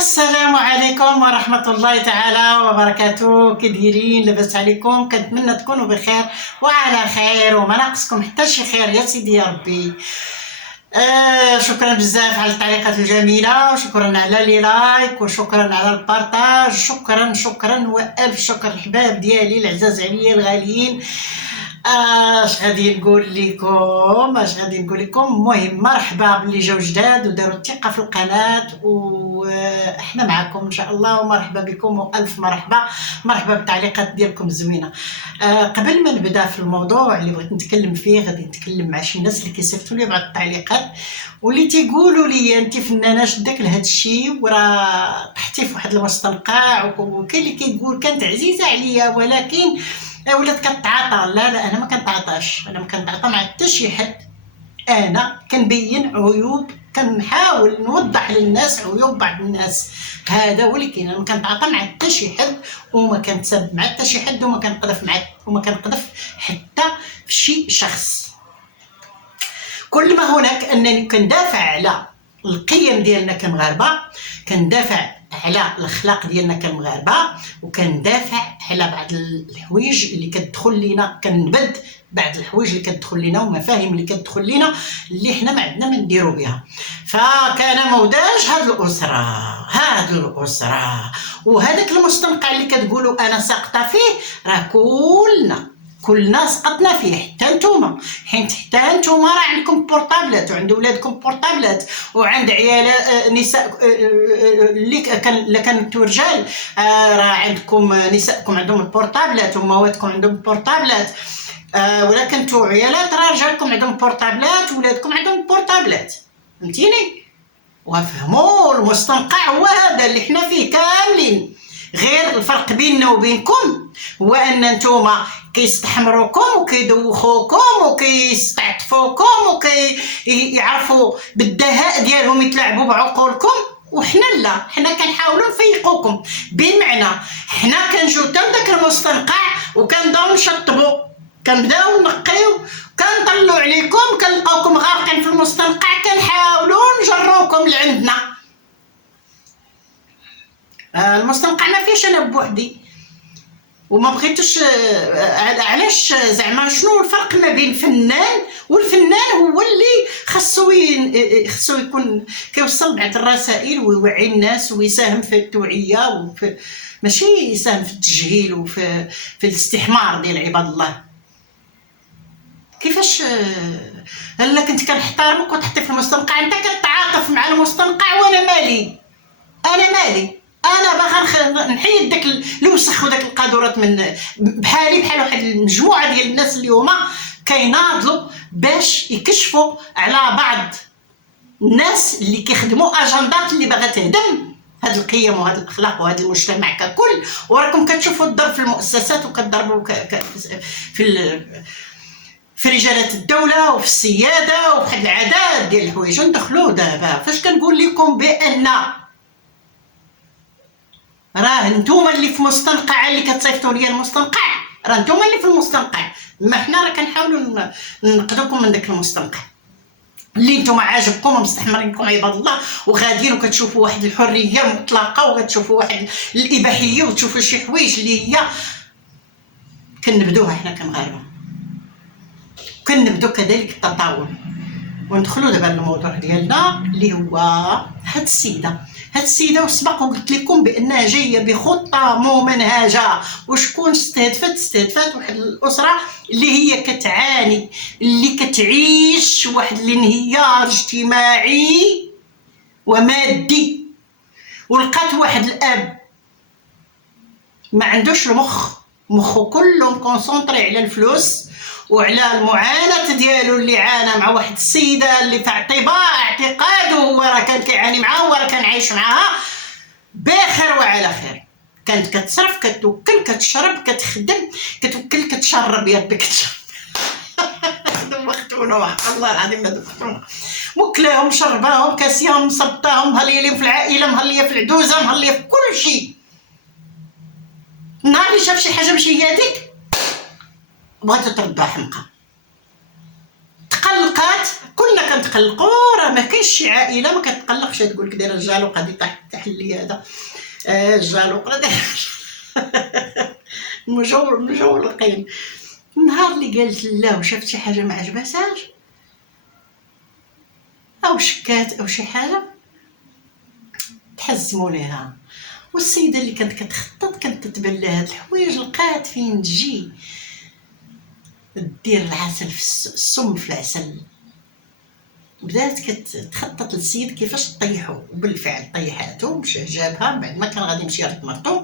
السلام عليكم ورحمة الله تعالى وبركاته. كي دايرين؟ لاباس عليكم؟ كنتمنى تكونوا بخير وعلى خير وما ناقصكم حتى شي خير يا سيدي يا ربي. شكرا بزاف على التعليقات الجميلة، وشكرا على لي لايك، وشكرا على البارطاج، شكرا والف شكر الحباب ديالي العزاز عليا الغاليين. اش غادي نقول لكم مهم مرحبا باللي جاو جداد وداروا الثقه في القناه، واحنا معكم ان شاء الله، ومرحبا بكم والف مرحبا بالتعليقات ديالكم الزوينه. قبل ما نبدا في الموضوع اللي بغيت نتكلم فيه، غادي نتكلم مع شي ناس اللي كيصيفطوا لي بعض التعليقات واللي تيقولوا لي انت فنانه شدك لهذا الشيء وراه طحتي في واحد المستنقع، وكاين اللي كيقول كانت عزيزه عليا ولكن ولات كتعاطى. لا انا ما كنتعاطاش، انا ما كنتعاطى مع حتى شي حد. انا كنبين عيوب، كنحاول نوضح للناس عيوب بعض الناس، هذا هو اللي كاين. انا ما كنتعاطى مع حتى شي حد، وما كنتسب مع حتى شي حد، وما كنقذف حتى في شي شخص. كل ما هناك انني كندافع على القيم ديالنا كمغاربه، كندافع على الاخلاق ديالنا كمغاربه، وكندافع على بعض الحوايج اللي كتدخل لينا، كنبد بعض الحوايج اللي كتدخل لينا ومفاهيم اللي كتدخل لينا اللي حنا ما عندنا ما نديرو بها. فكان موداج هاد الاسره وهذاك المستنقع اللي كتقولوا انا ساقطه فيه، راه كلنا سقطنا فيه، حتى نتوما، حيت حتى نتوما راه عندكم بورطابلات وعند ولادكم بورطابلات، وعند عيال نساء اللي كانوا رجال، راه عندكم نسائكم عندهم البورطابلات ومواتكم عندهم البورطابلات، ولكن نتو عيالات راه رجالكم عندهم بورطابلات وولادكم عندهم بورطابلات. فهمتيني؟ وفهموا المستنقع هو هذا اللي حنا فيه كاملين، غير الفرق بيننا وبينكم هو ان نتوما كيستحمروكم وكيدوخوكم وكيستعطفوكم وكيعرفوا بالدهاء ديالهم يتلاعبوا بعقولكم، وحنا لا، حنا كنحاولوا نفيقوكم. بمعنى حنا كنجيو حتى لذاك المستنقع وكنبداو نشطبوا، كنبداو نقيو، كنطلعوا عليكم، كنلقاوكم غارقين في المستنقع، كنحاولوا نجروكم لعندنا. المستنقع ما فيش انا بوحدي، وما بغيتوش. علاش زعما شنو الفرق ما بين الفنان والفنان؟ هو اللي خاصو يكون كيوصل بعض الرسائل ويوعي الناس ويساهم في التوعيه، ماشي يساهم في التجهيل وفي الاستحمار ديال عباد الله. كيفاش هلا كنت كنحترمك وتحطي في المستنقع، انت كتعاطف مع المستنقع وانا مالي؟ انا باغا نحيد داك الوسخ وداك القاذورات من بحال واحد المجموعه ديال الناس اللي هما كيناضلوا باش يكشفوا على بعض الناس اللي كيخدموا اجندات اللي باغا تهدم هاد القيم وهاد الاخلاق وهاد المجتمع ككل. وراكم كتشوفوا الضرب في المؤسسات، وكتضربوا في رجالات الدوله وفي السياده وفي العادات ديال الحوايج. ندخلوا دابا فاش كنقول لكم بان راه نتوما اللي في مستنقع، اللي كتصيفطوا ليا المستنقع، راه نتوما اللي في المستنقع، ما حنا راه كنحاولوا ننقذوكم من داك المستنقع اللي نتوما عاجبكم ومستحمرينكم عباد الله، وغاديين وكتشوفوا واحد الحريه مطلقه، وكتشوفوا واحد الاباحيه، وتشوفوا شي حوايج اللي هي كنبدوها حنا كمغاربه، كنبدو كذلك التطاول. وندخلوا دابا للموضوع ديالنا اللي هو هاد السيده وسبق وقلت لكم بانها جايه بخطه ممنهجه. وشكون استهدفت واحد الاسره اللي هي كتعاني، اللي كتعيش واحد الانهيار اجتماعي ومادي، ولقات واحد الاب ما عندوش مخه كله مكونسونطري على الفلوس وعلى المعاناه ديالو اللي عانى مع واحد السيده اللي في اعتقاده هو راه كان كيعاني معاها، هو راه كان عايش معاها بخير وعلى خير. كانت كتصرف، كتوكل، كتشرب، كتخدم، كتوكل، كتشرب يا ربي كتشرب. دوختونا والله العظيم، دوختونا، مكلاهم، شرباهم، كاسياهم، مصبطاهم، مهليين في العائله، مهليه في العدوزه، مهليه في كل شيء. النهار اللي شاف شي حاجه ماشي هي هذيك بغات تردها حمقى، تقلقات، كلنا كنتقلقوا، راه ما كاينش شي عائله ما كتقلقش تقول لك دايره الجالوق غادي تحل لي هذا الجالوق راه مجولقين. النهار اللي قالت لا وشافت شي حاجه ما عجباتهاش او شكات او شي حاجه تحزموا ليها. والسيده اللي كانت كتخطط كانت تتبان لها هاد الحوايج، لقات فين تجي دير العسل في السم في العسل، بدات كتخطط للسيد كيفاش طيحو، وبالفعل طيحاتو، مشى جابها بعد ما كان غادي يمشي يرد مرتو،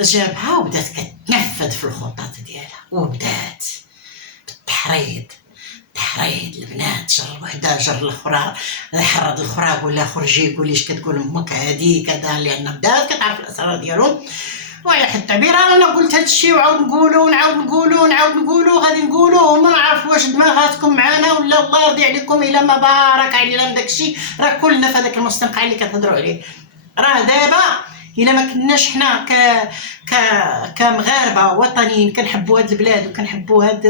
جابها وبدات كتنفذ في الخطط ديالها، وبدات بالتحريض البنات، جر وحده جر الاخرى، حرض الاخرى ولا خرجي قولي اش كتقول امك هادي كذا، لان بدات كتعرف الاسرار ديالهم. وعلى حد التعبير انا قلت هذا الشيء وعاود نقولوا ونعاود نقولوا غادي نقولوا وما نعرف واش دماغاتكم معانا ولا الله يرضي عليكم الا ما بارك علينا من داك الشيء. راه كلنا في هذاك المستنقع اللي كتهضروا عليه. راه دابا الا ما كناش حنا كمغاربه وطنيين كنحبوا هاد البلاد وكنحبوا هاد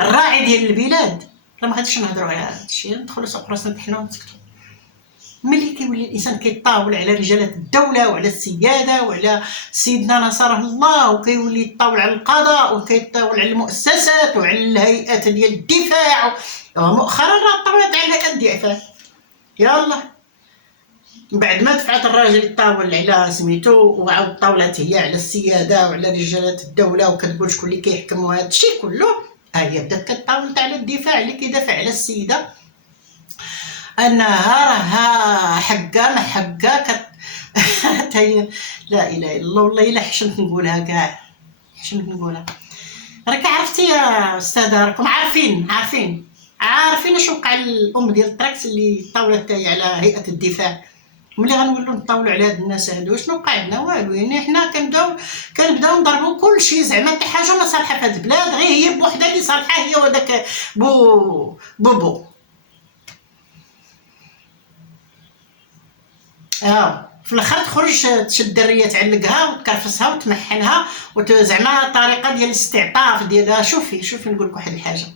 الراعي ديال البلاد، راه ما غاديش نهضروا على هذا الشيء، ندخلوا سوق راسنا حنا ونسكتوا. ملي كيولي الانسان كيطاول على رجاله الدوله وعلى السياده وعلى سيدنا نصره الله، وكيولي يطاول على القضاء وكيطاول على المؤسسات وعلى الهيئات ديال الدفاع، ومؤخرا راه طاولت على الهيئات الدفاع. يلا بعد ما دفعت الراجل يطاول على سميتو، وعاود طاولت هي على السياده وعلى رجاله الدوله وكتقول شكون اللي كيحكم وهذا الشيء كله، هي بدات كطاول على الدفاع اللي كيدافع على السيده انها راها حقه ما حقه لا اله الا الله، والله الا حشمت نقولها كاع، حشمت نقولها. راك عرفتي يا استاذه، راكم عارفين اش وقع الام ديال الطراكس اللي طاولت على هيئه الدفاع. ملي غنولوا نطاولوا على هاد الناس هادو شنو وقع عندنا؟ والو. يعني حنا كنبداو نضربوا كلشي، زعما حتى حاجه ما صالحه في هاد البلاد، غير هي بوحدها اللي صالحه، هي وداك بوبو. في الاخر تخرج تشد الدريه تعلقها وتكرفسها وتمحنها زعما طريقه ديال الاستعطاف ديالها. شوفي نقول لك واحد الحاجه،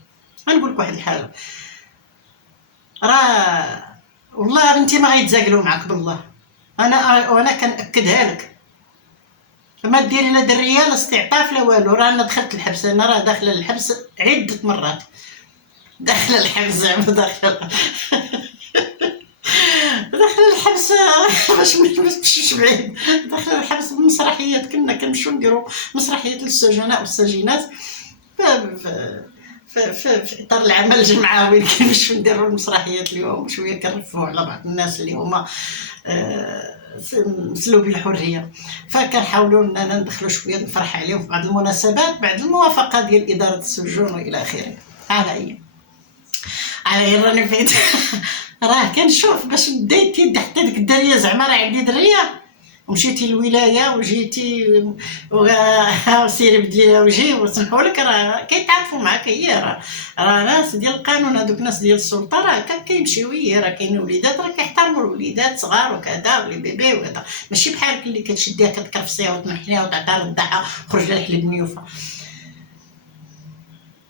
راه والله بنتي ما غيتزاقلوا معاك بالله، انا كنأكدها لك. ما ديري لا دريه لا استعطاف لا والو. راه انا دخلت الحبس، انا راه داخله الحبس عده مرات، داخله الحبس زعما داخله الحبس باش ما تمشيش بعيد، داخله الحبس بمسرحيات. كنا كنمشيو نديرو مسرحيات للسجناء والسجينات في اطار العمل الجمعوي اللي كنمشيو نديرو المسرحيات اليوم، شويه كنرفهوا على بعض الناس اللي هما مسلوبي الحريه، فكنحاولوا اننا ندخلوا شويه الفرح عليهم في بعض المناسبات بعد الموافقه ديال اداره السجون والى اخره. على راني فايت راه كنشوف باش ديت يد حتى ديك الدريه، زعما راه عندي دريه ومشيتي للولايه وجيتي وسيري بديها وجي وسمحوا لك، راه كيتعاطفوا معاك. هي راه ناس ديال القانون، هذوك ناس ديال السلطه راه كيمشيو، هي راه كاين وليدات راه كيحترموا الوليدات صغار وكذا ولي بيبي وكذا، ماشي بحالك اللي كتشديها كتكرفسيها وتمحنيها وتعطيها للضحى خرج لها الحليب منيوفه.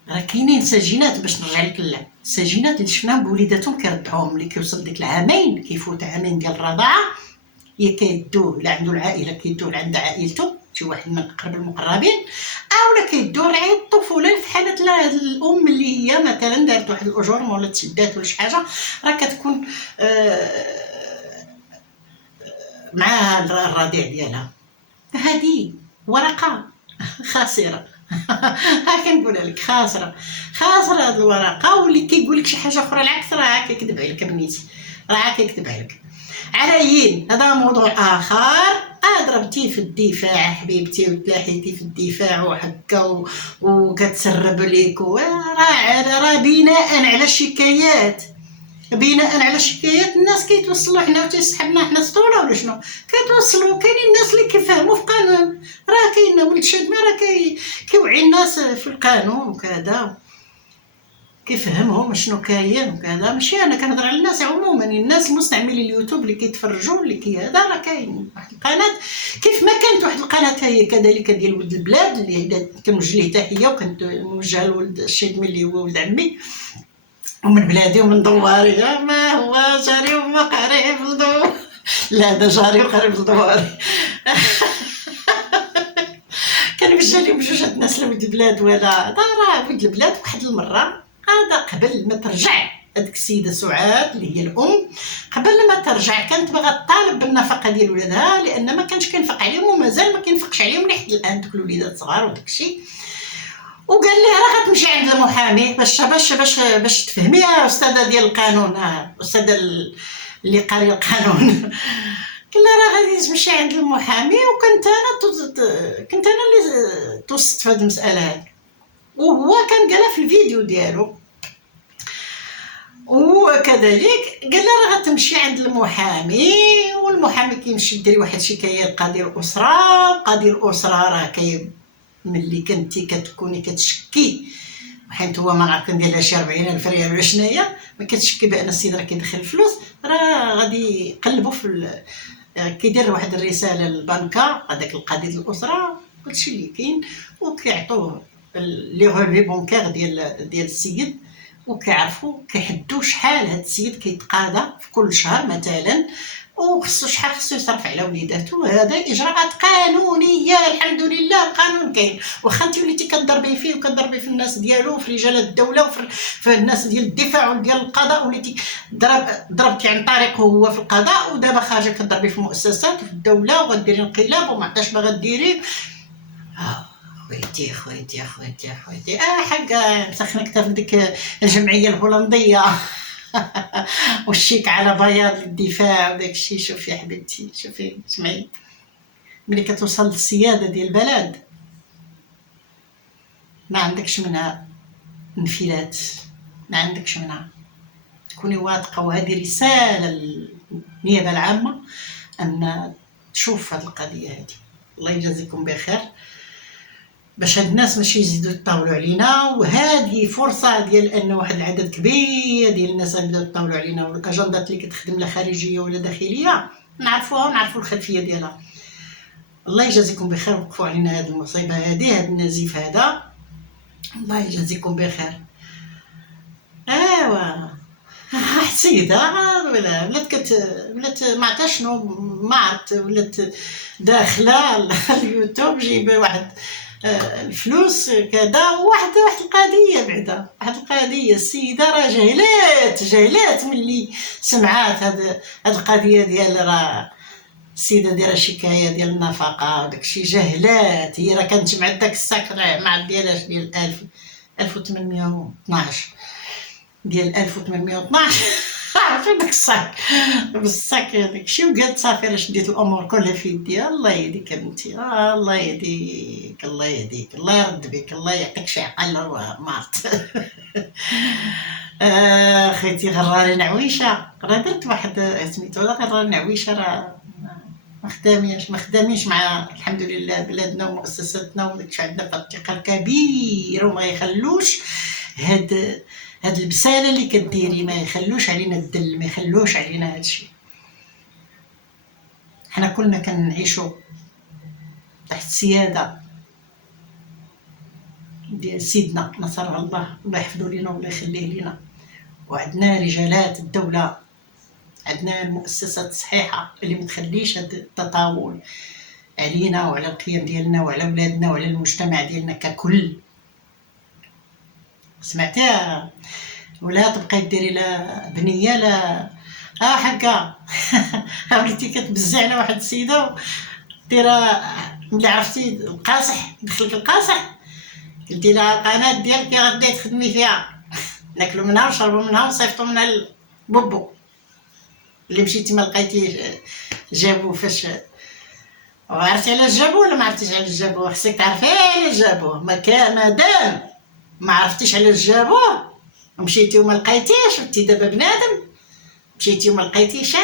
راه كاينين سجينات، باش نرجع لك اللعب، السجينات اللي شفناهم بوليداتهم كيرضعوهم، اللي كيوصل ديك العامين كيفوت عامين ديال الرضاعه، هي كيدوه لا عنده العائله كيدوه عند عائلته شي واحد من اقرب المقربين، اولا كيدوه رعايه الطفوله في حاله الام اللي هي مثلا دارت واحد الاجور ولا تشدات ولا شي حاجه، راه كتكون معاها الرضيع ديالها. هذه ورقه خاسره ها كنقولها لك، خاسره هاد الورقه. واللي كيقول لك شي حاجه اخرى العكس راه كيكذب عليك بنيتي، راه كيكذب عليك. على عين هذا موضوع اخر. ضربتي في الدفاع حبيبتي وتلاحيتي في الدفاع وهكا وكتسرب ليك، راه بناء على شكايات، الناس كيتوصلوا. حنا تيسحبنا حنا سطوله ولا شنو كيتوصلوا؟ كاينين الناس اللي كيفهموا في القانون، راه كاين ولد شادمه راه كيوعي الناس في القانون وكذا. كيفهمهم شنو كاين وكذا. ماشي انا كنهضر على الناس عموما، الناس المستعملين اليوتيوب اللي كيتفرجوا اللي هذا، راه كاين واحد القناه كيف ما كانت واحد القناه هي كذلك ديال ولد البلاد اللي كنوجه ليه تحيه، وكنت موجهه لولد الشيدمي اللي هو ولد عمي ومن بلادي ومن دواري. ما هو جاري وما قريب لدوار، لا هذا جاري وقريب لدواري. كنوجه لهم بجوج هاد الناس لولد البلاد. ولا راه ولد البلاد واحد المره هذا قبل ما ترجع هذيك السيده سعاد اللي هي الام، قبل ما ترجع كانت باغا طالب بالنفقه ديال ولادها، لان ما كانش كينفق عليهم ومازال ما كينفقش عليهم لحد الان دوك الوليدات صغار وداكشي. وقال لها راه غتمشي عند المحامي باش تفهميها استاذه ديال القانون، استاذه اللي قاريه القانون. قال لها راه غادي تمشي عند المحامي. كنت انا اللي توسط في هذه المساله هذه، وهو كان قالها في الفيديو ديالو. وكذلك قال لها راه غتمشي عند المحامي، والمحامي كيمشي يدير واحد شكايه لقاضي الاسره، وقاضي الاسره راه ملي كنتي كتكوني كتشكي، حيت هو ما عارف كندير لها شي 40,000 ريال ولا شناهي، ما كتشكي بان السيد راه كيدخل الفلوس، راه غادي يقلبوا في كيدير واحد الرساله للبنكه هذاك القاضي الاسره كلشي اللي كاين، وكيعطوه لي غولفي بونكير ديال السيد، وكيعرفوا كيحدوا شحال هاد السيد كيتقاضى في كل شهر مثلا، وخصو شحال خصو يصرف على وليداتو. هذا اجراءات قانونيه، الحمد لله القانون كاين. واخا انت وليتي كضربي فيه وكضربي في الناس ديالو وفي رجال الدوله وفي الناس ديال الدفاع وديال القضاء، وليتي ضربتي عن طريقه هو في القضاء، ودابا خارجه كضربي في المؤسسات وفي الدوله وغديري انقلاب وما عرفتش باغا ديري. خويتي حقا مسخنا كتاب ديك الجمعيه الهولنديه. والشيك على بياض للدفاع وداك الشيء. شوفي يا حبيبتي، شوفي سمعي، ملي كتوصل للسياده ديال البلد ما عندكش منها انفلات، ما عندكش منها، تكوني واثقه. وهذه رساله للنيابه العامه ان تشوف هذه القضيه هذه. الله يجازيكم بخير، باش هاد الناس ماشي يزيدوا يطاولوا علينا. وهذه فرصه ديال ان واحد العدد كبير ديال الناس غيبداو يطاولوا علينا، والاجندات اللي كتخدم لا خارجيه ولا داخليه نعرفوها ونعرفوا الخلفيه ديالها. الله يجازيكم بخير، وقفوا علينا هذه المصيبه هذه، هذا النزيف هذا. الله يجازيكم بخير. ايوا واحد السيده ولات ما عرفت شنو، ما عرفت، ولات داخله اليوتيوب جايبه واحد الفلوس كذا، واحد القضيه بعدا، واحد القضيه. السيده راه جهلات ملي سمعات هاد القضيه ديال راه السيده دايره شكايه ديال النفقه وداكشي. جهلات هي، راه كانت مع داك الساك ما عرف ديالاش ديال 1812 ديال 1812. عرفتي داك الصاك بالصاك داكشي، وقالت صافي راه شديت الامور كلها في يدي. الله يهديك بنتي، الله يهديك، الله يهديك، الله يرد بك، الله يعطيك شي عقل مارت. خيتي غراني نعويشه، راه درت واحد سميتو غراني نعويشه، راه ما خدامينش مع الحمد لله بلادنا ومؤسساتنا وداكشي. عندنا في الثقه الكبير وما يخلوش هاد البساله اللي كديري، ما يخلوش علينا الدل، ما يخلوش علينا هادشي. حنا كلنا كنعيشوا تحت السياده ديال سيدنا نصر الله، الله يحفظه لينا والله يخليه لينا. وعندنا رجالات الدوله، عندنا المؤسسات الصحيحه اللي ما تخليش هذا التطاول علينا وعلى القيم ديالنا وعلى ولادنا وعلى المجتمع ديالنا ككل. سمعتيها؟ ولا تبقاي ديري لا بنيه لا حقا. وليتي كتبزي على واحد السيده ديرها ملي عرفتي القاصح دخلك القاصح، قلتي لها القناه ديالك يا غدي تخدمي فيها، ناكلوا منها ونشربوا منها ونصيفطوا منها البوبو. اللي مشيتي ما لقيتيش جابوه فاش. وعرفتي علاش جابوه ولا ما عرفتيش علاش جابوه؟ خصك تعرفي علاش جابوه. مادام ما عرفتيش علاش جابوه ومشيتي وما لقيتيش، وانتي دابا بنادم مشيتي وما لقيتيش،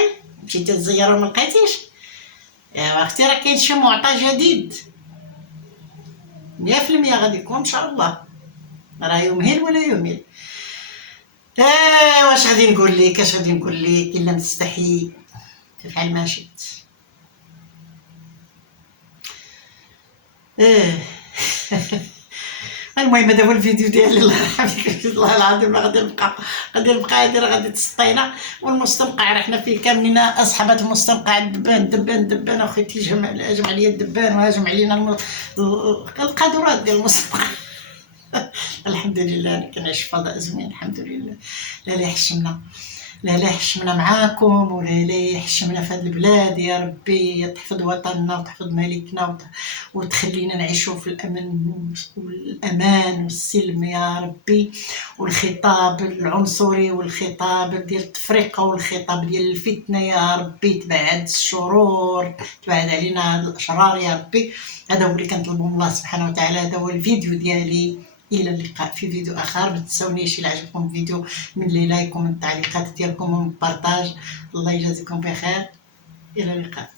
مشيتي تزيري وما لقيتيش، يا اختي راه كاين شي معطى جديد 100% غادي يكون ان شاء الله، راه يمهل ولا يمهل. واش غادي نقول لك، اش غادي نقول لك الا مستحي تفعل ما شئت. اه المهم هذا هو الفيديو ديالي. الله يرحم فيك والله العظيم غادي نبقى هادي راه غادي تسطينا. والمستنقع راه حنا فيه كاملين اصحاب المستنقع. الدبان اخوتي هاجم عليا الدبان وهاجم علينا القاذورات ديال المستنقع. الحمد لله انا كنعيش في فضاء زوين الحمد لله. لا يحشمنا، لا يحشمنا معاكم، ولا يحشمنا في هذه البلاد. يا ربي تحفظ وطننا وتحفظ ملكنا وتخلينا نعيشوا في الأمن والأمان والسلم يا ربي. والخطاب العنصري والخطاب ديال التفرقة والخطاب ديال الفتنة يا ربي تبعد الشرور، تبعد علينا هاد الأشرار يا ربي. هذا هو اللي كنطلبو من الله سبحانه وتعالى. هذا هو الفيديو ديالي. الى اللقاء في فيديو اخر. ما تنساونيش الى عجبكم الفيديو من لي لايك ومن التعليقات ديالكم ومن البارطاج. الله يجازيكم بخير. الى اللقاء.